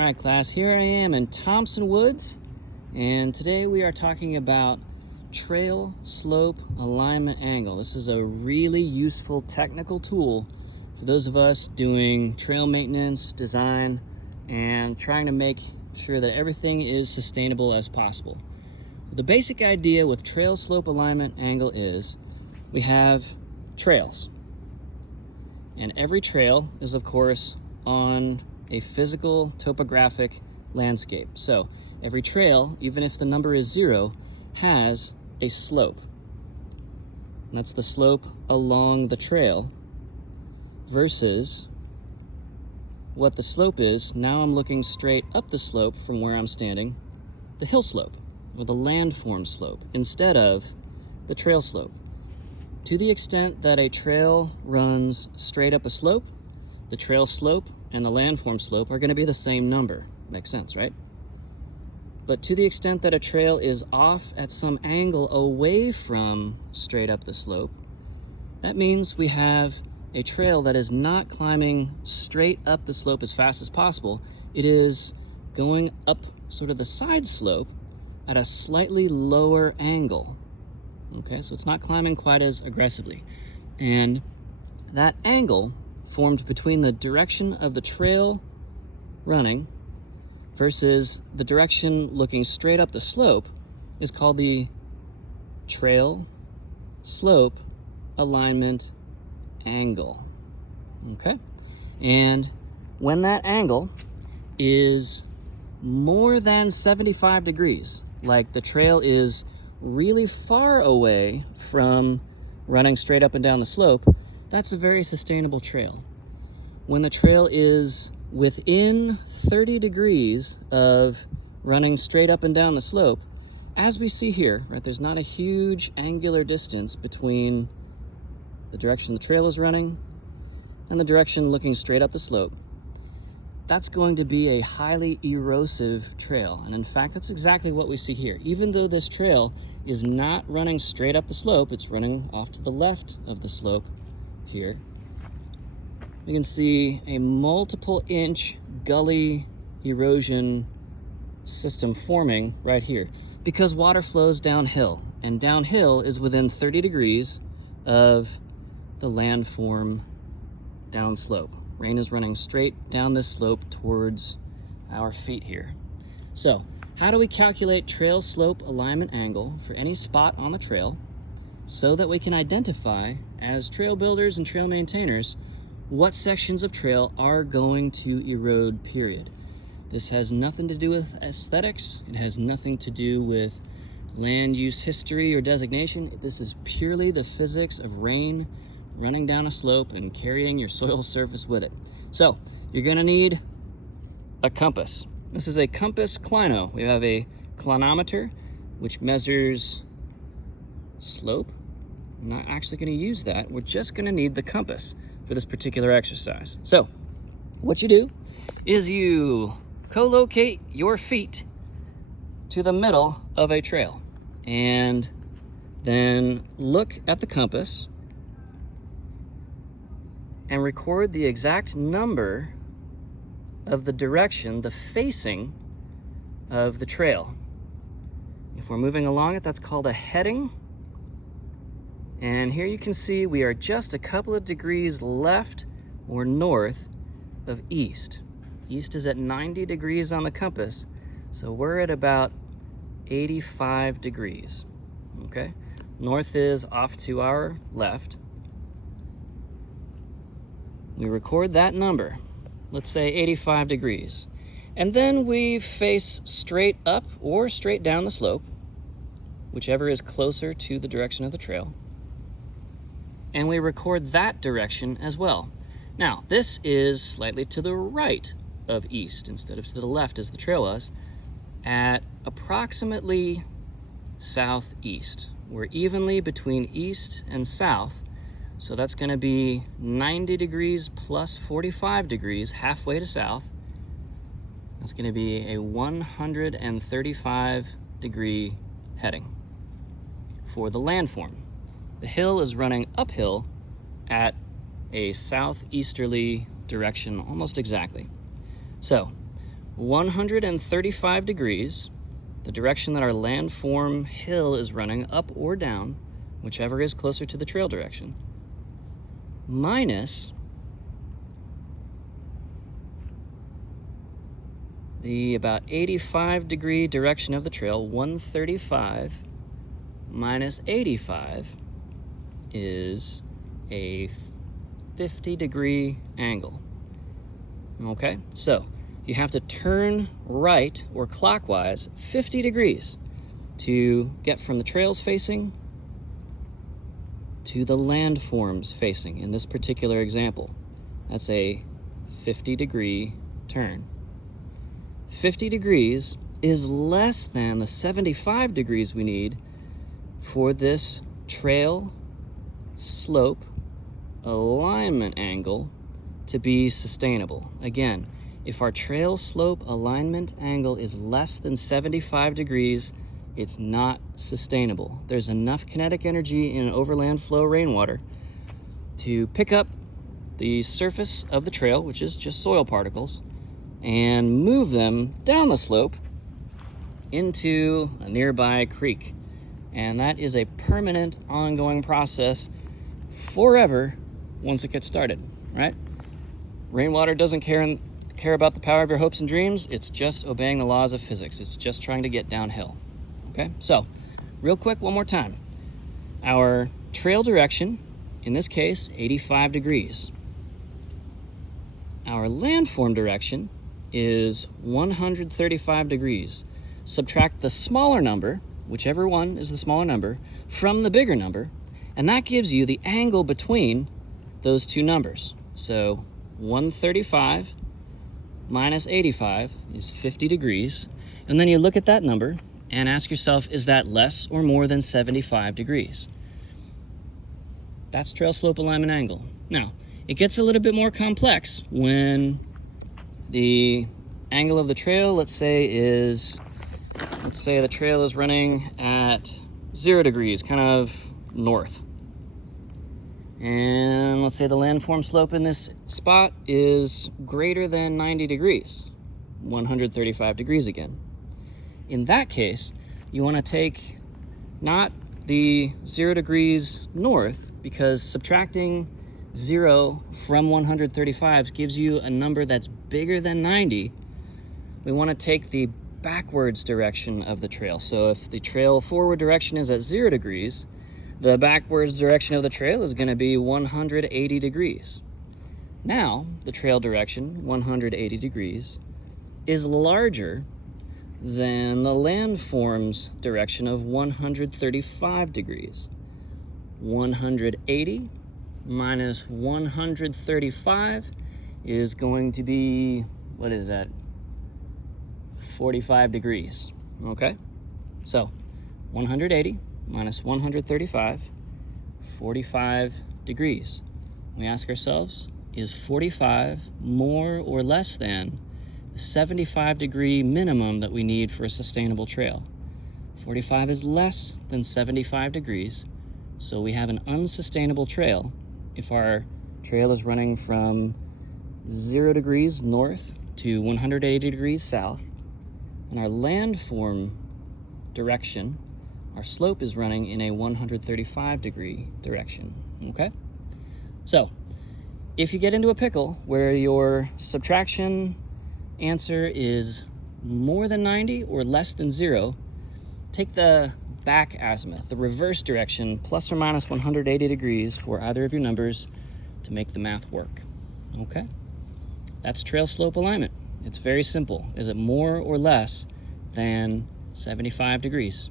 right, class, here I am in Thompson Woods, and today we are talking about trail slope alignment angle. This is a really useful technical tool for those of us doing trail maintenance, design, and trying to make sure that everything is sustainable as possible. The basic idea with trail slope alignment angle is we have trails, and every trail is of course on a physical topographic landscape. So every trail, even if the number is 0, has a slope. And that's the slope along the trail versus what the slope is. Now I'm looking straight up the slope from where I'm standing, the hill slope or the landform slope instead of the trail slope. To the extent that a trail runs straight up a slope, the trail slope and the landform slope are going to be the same number. Makes sense, right? But to the extent that a trail is off at some angle away from straight up the slope, that means we have a trail that is not climbing straight up the slope as fast as possible. It is going up sort of the side slope at a slightly lower angle. Okay, so it's not climbing quite as aggressively. And that angle formed between the direction of the trail running versus the direction looking straight up the slope is called the trail slope alignment angle. Okay? And when that angle is more than 75 degrees, like the trail is really far away from running straight up and down the slope, that's a very sustainable trail. When the trail is within 30 degrees of running straight up and down the slope, as we see here, right, there's not a huge angular distance between the direction the trail is running and the direction looking straight up the slope. That's going to be a highly erosive trail. And in fact, that's exactly what we see here. Even though this trail is not running straight up the slope, it's running off to the left of the slope here. You can see a multiple inch gully erosion system forming right here because water flows downhill, and downhill is within 30 degrees of the landform downslope. Rain is running straight down this slope towards our feet here. So how do we calculate trail slope alignment angle for any spot on the trail so that we can identify, as trail builders and trail maintainers, what sections of trail are going to erode, period? This has nothing to do with aesthetics. It has nothing to do with land use history or designation. This is purely the physics of rain running down a slope and carrying your soil surface with it. So you're going to need a compass. This is a compass clino. We have a clinometer, which measures slope. I'm not actually going to use that. We're just going to need the compass for this particular exercise. So what you do is you co-locate your feet to the middle of a trail and then look at the compass and record the exact number of the direction, the facing of the trail. If we're moving along it, that's called a heading. And here you can see we are just a couple of degrees left or north of east. East is at 90 degrees on the compass, so we're at about 85 degrees. Okay? North is off to our left. We record that number, let's say 85 degrees. And then we face straight up or straight down the slope, whichever is closer to the direction of the trail. And we record that direction as well. Now, this is slightly to the right of east instead of to the left as the trail was, at approximately southeast. We're evenly between east and south, so that's going to be 90 degrees plus 45 degrees, halfway to south. That's going to be a 135 degree heading for the landform. The hill is running uphill at a southeasterly direction almost exactly. So 135 degrees, the direction that our landform hill is running, up or down, whichever is closer to the trail direction, minus the about 85 degree direction of the trail. 135 minus 85 is a 50 degree angle. Okay, so you have to turn right or clockwise 50 degrees to get from the trails facing to the landforms facing in this particular example. That's a 50 degree turn. 50 degrees is less than the 75 degrees we need for this trail slope alignment angle to be sustainable. Again, if our trail slope alignment angle is less than 75 degrees, it's not sustainable. There's enough kinetic energy in overland flow rainwater to pick up the surface of the trail, which is just soil particles, and move them down the slope into a nearby creek. And that is a permanent, ongoing process forever once it gets started, right? Rainwater doesn't care about the power of your hopes and dreams. It's just obeying the laws of physics. It's just trying to get downhill. Okay, so real quick, one more time. Our trail direction, in this case, 85 degrees. Our landform direction is 135 degrees. Subtract the smaller number, whichever one is the smaller number, from the bigger number, and that gives you the angle between those two numbers. So 135 minus 85 is 50 degrees. And then you look at that number and ask yourself, is that less or more than 75 degrees? That's trail slope alignment angle. Now, it gets a little bit more complex when the angle of the trail, let's say the trail is running at 0 degrees, kind of north. And let's say the landform slope in this spot is greater than 90 degrees, 135 degrees again. In that case, you want to take not the 0 degrees north, because subtracting 0 from 135 gives you a number that's bigger than 90. We want to take the backwards direction of the trail. So if the trail forward direction is at 0 degrees, the backwards direction of the trail is going to be 180 degrees. Now, the trail direction, 180 degrees, is larger than the landform's direction of 135 degrees. 180 minus 135 is going to be, what is that? 45 degrees, okay? So 180 minus 135, 45 degrees. We ask ourselves, is 45 more or less than the 75 degree minimum that we need for a sustainable trail? 45 is less than 75 degrees, so we have an unsustainable trail if our trail is running from 0 degrees north to 180 degrees south, and our landform direction, our slope is running in a 135 degree direction, okay? So, if you get into a pickle where your subtraction answer is more than 90 or less than 0, take the back azimuth, the reverse direction, plus or minus 180 degrees for either of your numbers to make the math work, okay? That's trail slope alignment. It's very simple. Is it more or less than 75 degrees?